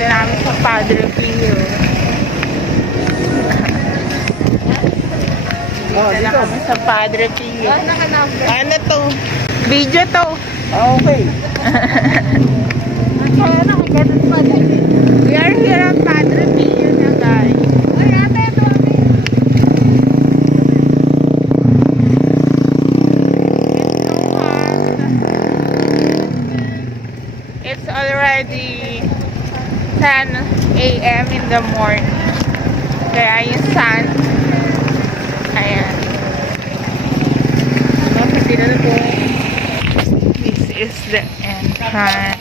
Dito namin sa Padre Pio. Dito na kami sa Padre Pio. Ano to? Video to. Okay. We are here at Padre Pio na guys. It's already 10 a.m. in the morning. Kaya yung sun, ayan. This is the entrance.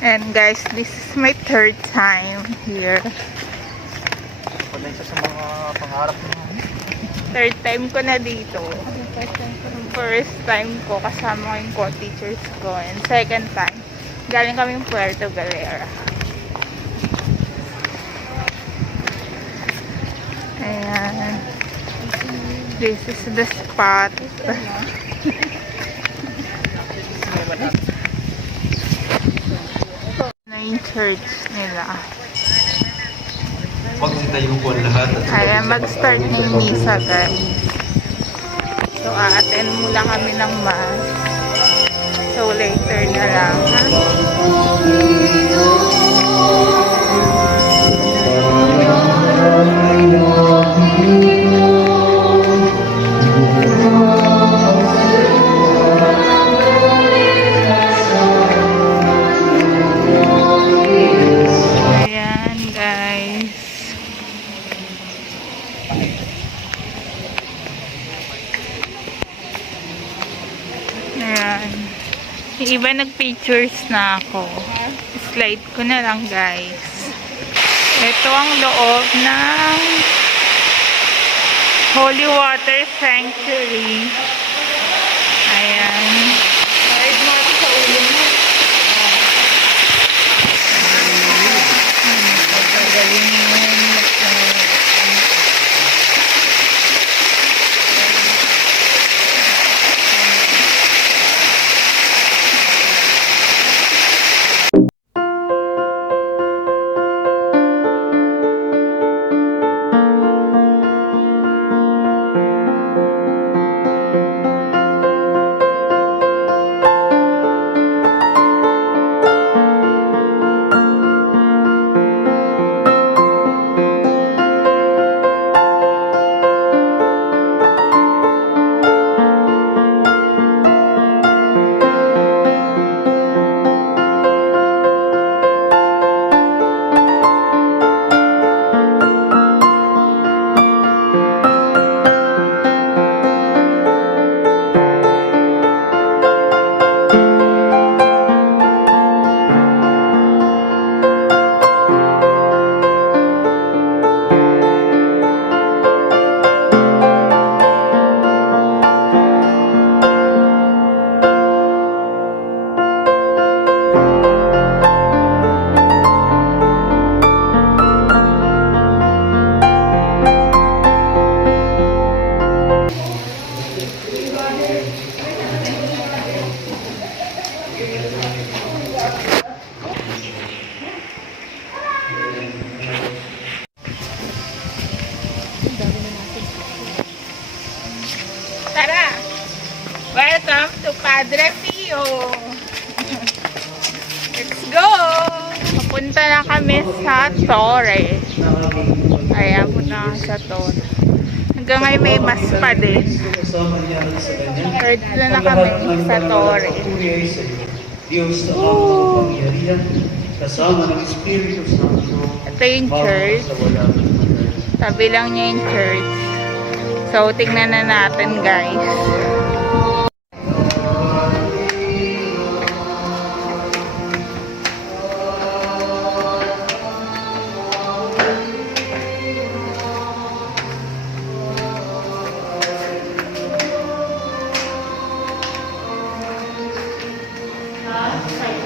And guys, this is my third time here. Wala isa sa mga pangarap mo. Third time ko na dito. First time ko kasama ko yung co-teachers ko. And second time, galing kaming Puerto Galera. Ayan. This is the spot. Na yung church nila. Magsitayo po ang lahat. Kaya mag-start na yung misa guys. So a-attend muna kami ng mass. So later na lang. Ayan guys. Ayan. Yung iba nag-pictures na ako. Slide ko na lang guys. Ito ang loob ng Holy Water Sanctuary. Ayan. Slide mo ito sa ulo mo. Tara! Welcome to Padre Pio! Let's go! Papunta na kami sa Torre. Ayan, punta na sa Torre. Hanggang ngayon may mas pa din. Third na kami sa Torre. Diyos sa amang pangyarihan, kasama ng Espiritu Santo. Ito yung church. Tabi lang niya yung church. So, tingnan na natin guys.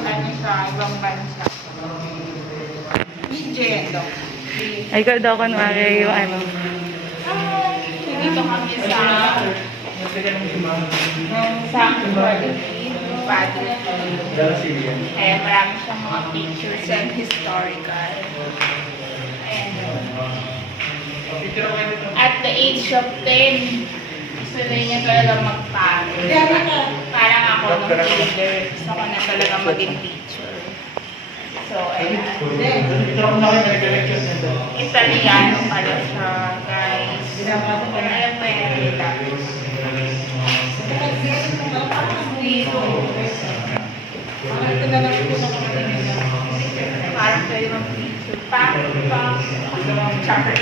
ano sa ibang bansa. Nigendo. Ay, ikaw daw kunwari yung ano. Dito kami sa sanctuary ni Padre Pio. Kaya marami siyang mga pictures and historical. Ayan. At the age of 10, gusto na niya talaga magparo. Parang ako nung teenager, gusto ko na talaga maging teacher. So, ayan. Italiano pala siya, guys. Alam mo yun, dito. Parang pwede mag-picture. Char.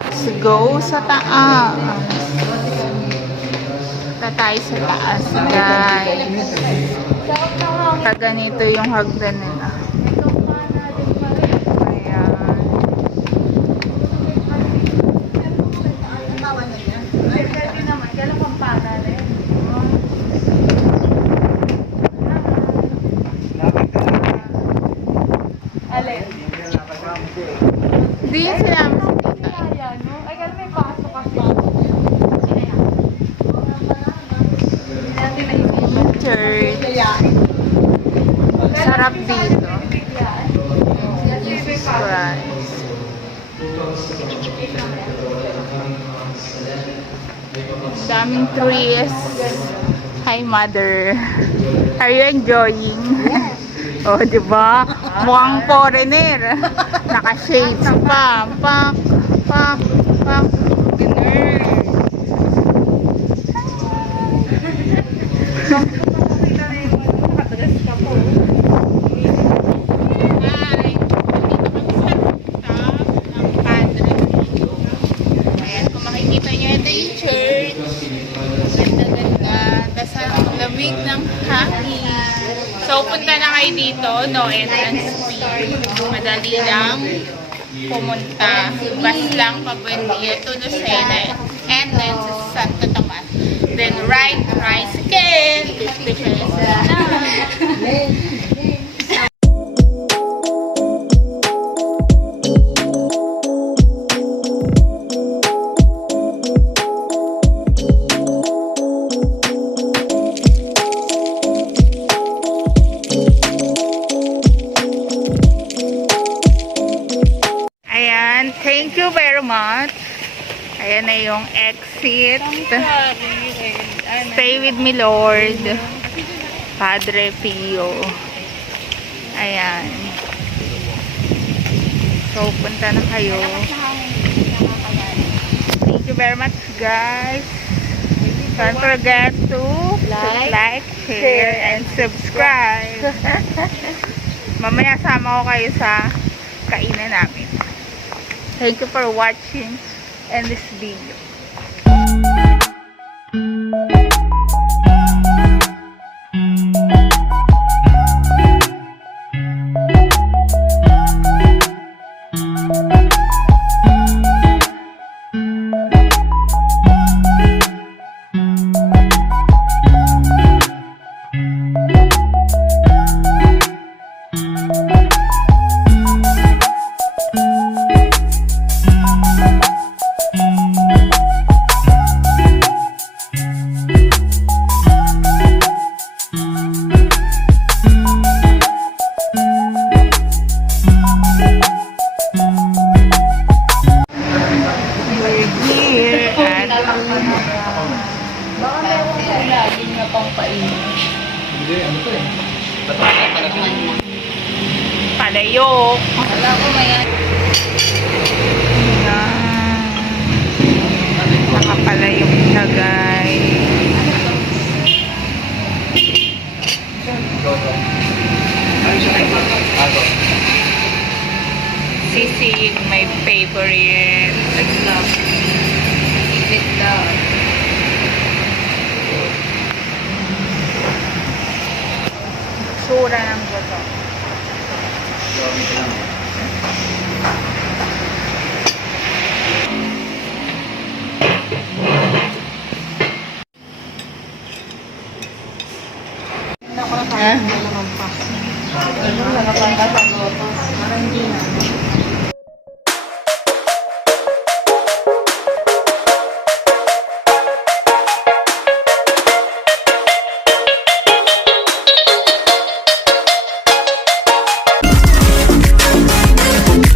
Let's go sa taas. Punta tayo sa taas, guys. Ganito yung hagdan nila. Ayan. Hindi yung sinabi sa tita. Ay, kaya may pasok kasi. Yung church. Sarap dito. Jesus Christ. Daming trees. Hi, mother. Are you enjoying? Oh, di ba? Mukhang foreigner. Naka-shades pa. Pak, pak, pak. Dinner. Hi. Dito kami sa rooftop ng Padre Pio. Ayan, kung makikita nyo, ito yung church. Ganda-ganda. Tapos ang lamig ng hangin. So, punta na kayo dito. No entrance fee. Madali lang pumunta. Bus lang pa Buendia to Lucena. And then sa Santo Tomas. Then ride tricycle. 50 pesos na. Ayan, thank you very much. Ayan na yung exit. Stay with me, Lord. Padre Pio. Ayan. So, punta na kayo. Thank you very much, guys. Don't forget to like, share, and subscribe. Mamaya sama ko kayo sa kainan namin. Thank you for watching in this video. Palayok. Wala ko mayan. Nakapalayok siya, guys. Sis Sing my favorite love. Ibig daw. Sura ng buto. Gamit lang.